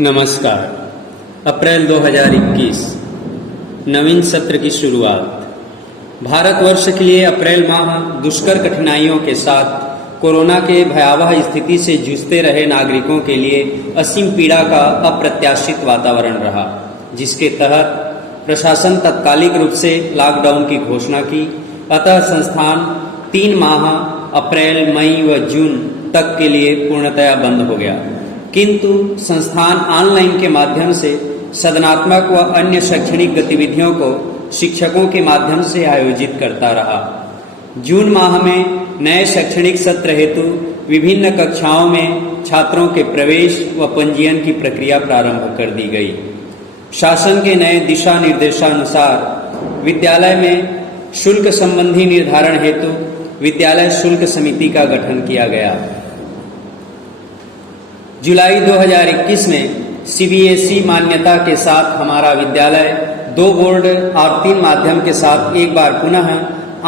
नमस्कार। अप्रैल 2021 नवीन सत्र की शुरुआत। भारतवर्ष के लिए अप्रैल माह दुष्कर कठिनाइयों के साथ कोरोना के भयावह स्थिति से जूझते रहे नागरिकों के लिए असीम पीड़ा का अप्रत्याशित वातावरण रहा, जिसके तहत प्रशासन तात्कालिक रूप से लॉकडाउन की घोषणा की। अतः संस्थान 3 माह अप्रैल, मई व जून तक के लिए पूर्णतया बंद हो गया, किंतु संस्थान ऑनलाइन के माध्यम से सदनात्मक व अन्य शैक्षणिक गतिविधियों को शिक्षकों के माध्यम से आयोजित करता रहा। जून माह में नए शैक्षणिक सत्र हेतु विभिन्न कक्षाओं में छात्रों के प्रवेश व पंजीयन की प्रक्रिया प्रारंभ कर दी गई। शासन के नए दिशा निर्देशानुसार विद्यालय में शुल्क संबंधी निर्धारण हेतु विद्यालय शुल्क समिति का गठन किया गया। जुलाई 2021 में सीबीएसई मान्यता के साथ हमारा विद्यालय 2 बोर्ड और 3 माध्यम के साथ एक बार पुनः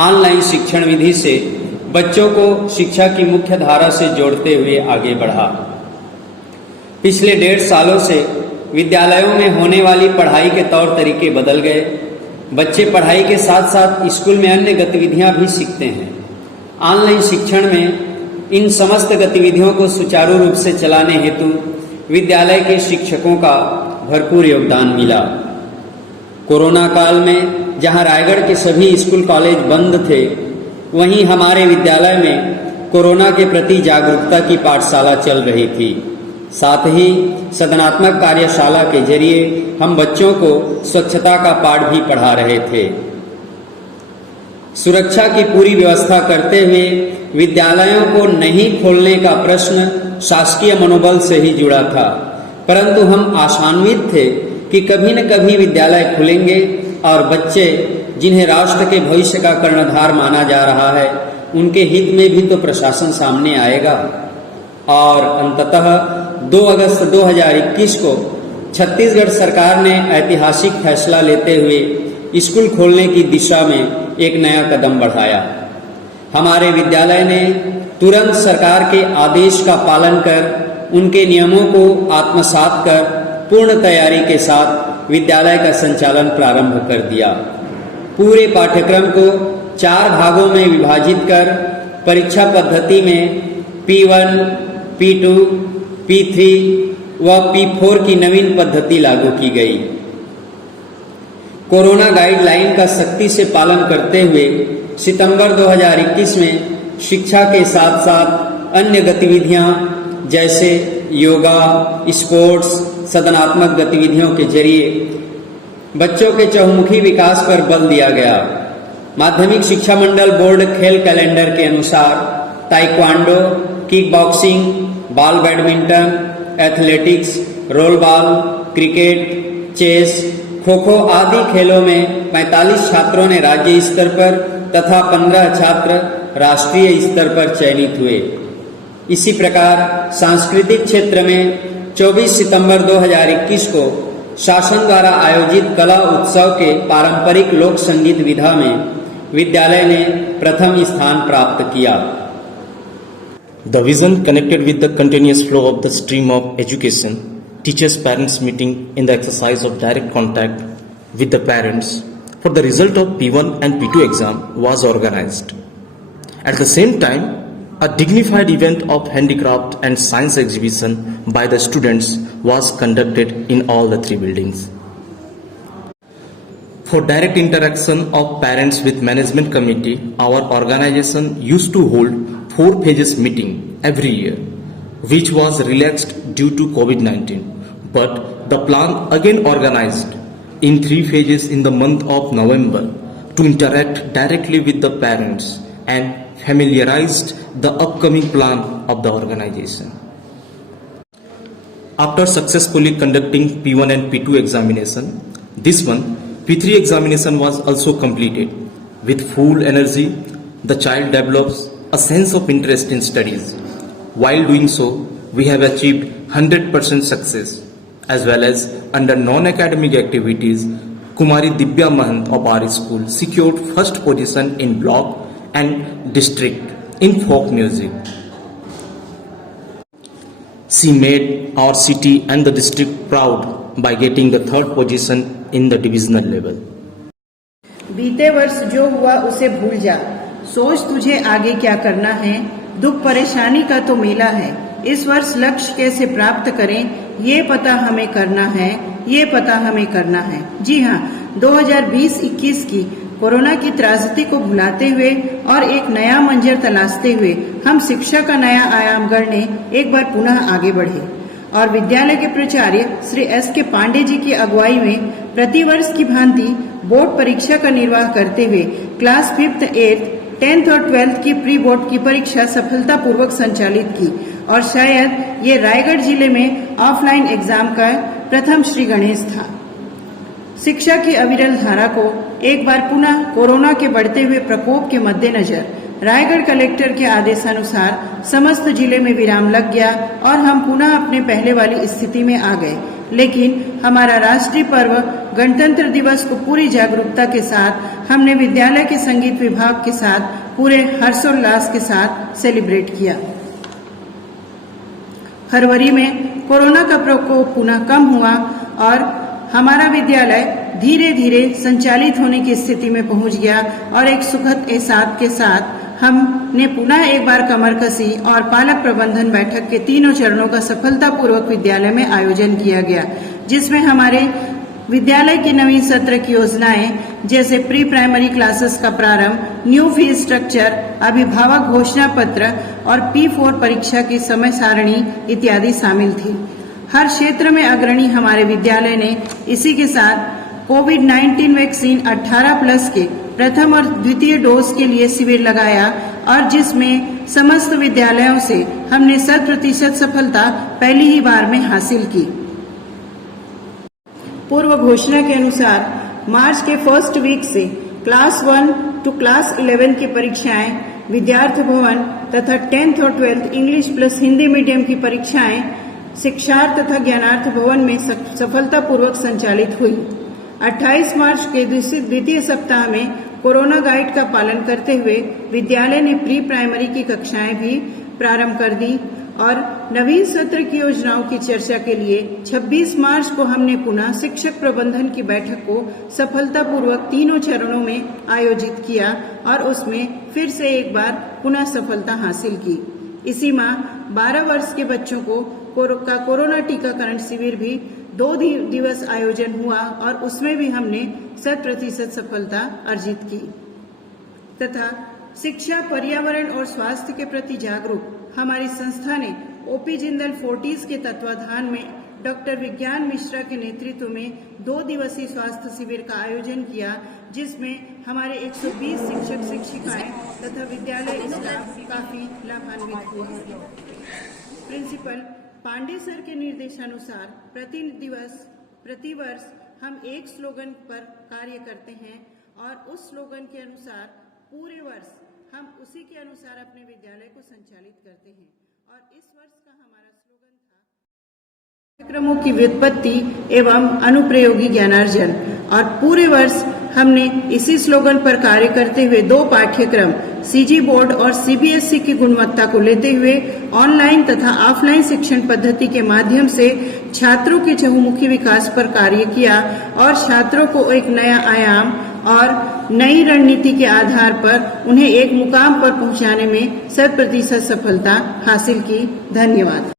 ऑनलाइन शिक्षण विधि से बच्चों को शिक्षा की मुख्य धारा से जोड़ते हुए आगे बढ़ा। पिछले 1.5 सालों से विद्यालयों में होने वाली पढ़ाई के तौर तरीके बदल गए। बच्चे पढ़ाई के साथ साथ स्कूल में अन्य गतिविधियां भी सीखते हैं। ऑनलाइन शिक्षण में इन समस्त गतिविधियों को सुचारू रूप से चलाने हेतु विद्यालय के शिक्षकों का भरपूर योगदान मिला। कोरोना काल में जहां रायगढ़ के सभी स्कूल कॉलेज बंद थे, वहीं हमारे विद्यालय में कोरोना के प्रति जागरूकता की पाठशाला चल रही थी। साथ ही सदनात्मक कार्यशाला के जरिए हम बच्चों को स्वच्छता का पाठ भी पढ़ा रहे थे। सुरक्षा की पूरी व्यवस्था करते हुए विद्यालयों को नहीं खोलने का प्रश्न शासकीय मनोबल से ही जुड़ा था, परंतु हम आशान्वित थे कि कभी न कभी विद्यालय खुलेंगे और बच्चे, जिन्हें राष्ट्र के भविष्य का कर्णधार माना जा रहा है, उनके हित में भी तो प्रशासन सामने आएगा। और अंततः 2 अगस्त 2021 को छत्तीसगढ़ सरकार ने ऐतिहासिक फैसला लेते हुए स्कूल खोलने की दिशा में एक नया कदम बढ़ाया। हमारे विद्यालय ने तुरंत सरकार के आदेश का पालन कर उनके नियमों को आत्मसात कर पूर्ण तैयारी के साथ विद्यालय का संचालन प्रारंभ कर दिया। पूरे पाठ्यक्रम को 4 भागों में विभाजित कर परीक्षा पद्धति में P1, P2, P3 व P4 की नवीन पद्धति लागू की गई। कोरोना गाइडलाइन का सख्ती से पालन करते हुए सितंबर 2021 में शिक्षा के साथ साथ अन्य गतिविधियां जैसे योगा, स्पोर्ट्स, सदनात्मक गतिविधियों के जरिए बच्चों के चहुमुखी विकास पर बल दिया गया। माध्यमिक शिक्षा मंडल बोर्ड खेल कैलेंडर के अनुसार taekwondo, kick boxing, ball badminton, athletics, roll ball, cricket, chess, kho kho आदि खेलों में 45 छात्रों ने राज्य स्तर पर तथा 15 छात्र राष्ट्रीय स्तर पर चयनित हुए। इसी प्रकार सांस्कृतिक क्षेत्र में 24 सितंबर 2021 को शासन द्वारा आयोजित कला उत्सव के पारंपरिक लोक संगीत विधा में विद्यालय ने प्रथम स्थान प्राप्त किया। The vision connected with the continuous flow of the stream of education, teachers-parents meeting in the exercise of direct contact with the parents for the result of P1 and P2 exam was organized. At the same time, a dignified event of handicraft and science exhibition by the students was conducted in all the 3 buildings. For direct interaction of parents with management committee, our organization used to hold 4 phases meeting every year, which was relaxed due to COVID-19. But the plan again organized in 3 phases in the month of November to interact directly with the parents and familiarized the upcoming plan of the organization. After successfully conducting P1 and P2 examination, this month P3 examination was also completed. With full energy, the child develops a sense of interest in studies. While doing so, we have achieved 100% success. As well as under non-academic activities, Kumari Dibya Mahant of our school secured first position in block and district in folk music. She made our city and the district proud by getting the 3rd position in the divisional level. बीते वर्ष जो हुआ उसे भूल जा, सोच तुझे आगे क्या करना है, दुख परेशानी का तो मेला है, इस वर्ष लक्ष्य कैसे प्राप्त करें, ये पता हमें करना है, ये पता हमें करना है। जी हाँ, 2020-21 की कोरोना की त्रासदी को भुलाते हुए और एक नया मंजर तलाशते हुए हम शिक्षा का नया आयाम गढ़ने एक बार पुनः आगे बढ़े और विद्यालय के प्राचार्य श्री S.K. पांडे जी की अगुवाई में प्रतिवर्ष की भांति बोर्ड परीक्षा का निर्वाह करते हुए क्लास 5th, 8th, 10th और 12th की प्री बोर्ड की परीक्षा सफलतापूर्वक संचालित की और शायद ये रायगढ़ जिले में ऑफलाइन एग्जाम का प्रथम श्री गणेश था। शिक्षा की अविरल धारा को एक बार पुनः कोरोना के बढ़ते हुए प्रकोप के मद्देनजर रायगढ़ कलेक्टर के आदेशानुसार समस्त जिले में विराम लग गया और हम पुनः अपने पहले वाली स्थिति में आ गए। लेकिन हमारा राष्ट्रीय पर्व गणतंत्र दिवस को पूरी जागरूकता के साथ हमने विद्यालय के संगीत विभाग के साथ पूरे हर्षोल्लास के साथ सेलिब्रेट किया। फरवरी में कोरोना का प्रकोप पुनः कम हुआ और हमारा विद्यालय धीरे धीरे संचालित होने की स्थिति में पहुंच गया और एक सुखद एहसास के साथ हमने पुनः एक बार कमर कसी और पालक प्रबंधन बैठक के 3 चरणों का सफलतापूर्वक विद्यालय में आयोजन किया गया, जिसमें हमारे विद्यालय की नवीन सत्र की योजनाएं जैसे प्री प्राइमरी क्लासेस का प्रारंभ, न्यू फीस स्ट्रक्चर, अभिभावक घोषणा पत्र और P4 परीक्षा की समय सारणी इत्यादि शामिल थी। हर क्षेत्र में अग्रणी हमारे विद्यालय ने इसी के साथ कोविड-19 वैक्सीन 18+ के प्रथम और द्वितीय डोज के लिए शिविर लगाया और जिसमें समस्त विद्यालयों से हमने 100% सफलता पहली ही बार में हासिल की। पूर्व घोषणा के अनुसार मार्च के फर्स्ट वीक से क्लास 1 to क्लास 11 की परीक्षाएं, विद्यार्थी भवन तथा 10th और 12th English plus Hindi medium की परीक्षाएं शिक्षार्थ तथा ज्ञानार्थ भवन में सफलतापूर्वक संचालित हुई। 28 मार्च के द्वितीय सप्ताह में कोरोना गाइड का पालन करते हुए विद्यालय ने प्री प्राइमरी की कक्षाएं भी प्रारंभ कर दी और नवीन सत्र की योजनाओं की चर्चा के लिए 26 मार्च को हमने पुनः शिक्षक प्रबंधन की बैठक को सफलतापूर्वक 3 चरणों में आयोजित किया और उसमें फिर से एक बार पुनः सफलता हासिल की। इसी माह 12 वर्ष के बच्चों को कोरोना टीकाकरण शिविर भी 2 दिवस आयोजन हुआ और उसमें भी हमने 100% सफलता अर्जित की तथा शिक्षा, पर्यावरण और स्वास्थ्य के प्रति जागरूक हमारी संस्था ने ओपी जिंदल फोर्टिस के तत्वाधान में डॉक्टर विज्ञान मिश्रा के नेतृत्व में 2 दिवसीय स्वास्थ्य शिविर का आयोजन किया, जिसमें हमारे 120 शिक्षक शिक्षिकाएं तथा विद्यालय स्टाफ काफी लाभान्वित हुए। प्रिंसिपल पांडे सर के निर्देशानुसार प्रतिवर्ष हम एक स्लोगन पर कार्य करते हैं और उस स्लोगन के अनुसार पूरे वर्ष हम उसी के अनुसार अपने विद्यालय को संचालित करते हैं और इस वर्ष का हमारा स्लोगन था कार्यक्रमों की व्युत्पत्ति एवं अनुप्रयोगी ज्ञानार्जन और पूरे वर्ष हमने इसी स्लोगन पर कार्य करते हुए 2 पाठ्यक्रम सीजी बोर्ड और सीबीएसई की गुणवत्ता को लेते हुए ऑनलाइन तथा ऑफलाइन शिक्षण पद्धति के माध्यम से छात्रों के चहुमुखी विकास पर कार्य किया और छात्रों को एक नया आयाम और नई रणनीति के आधार पर उन्हें एक मुकाम पर पहुंचाने में 100% सफलता हासिल की। धन्यवाद।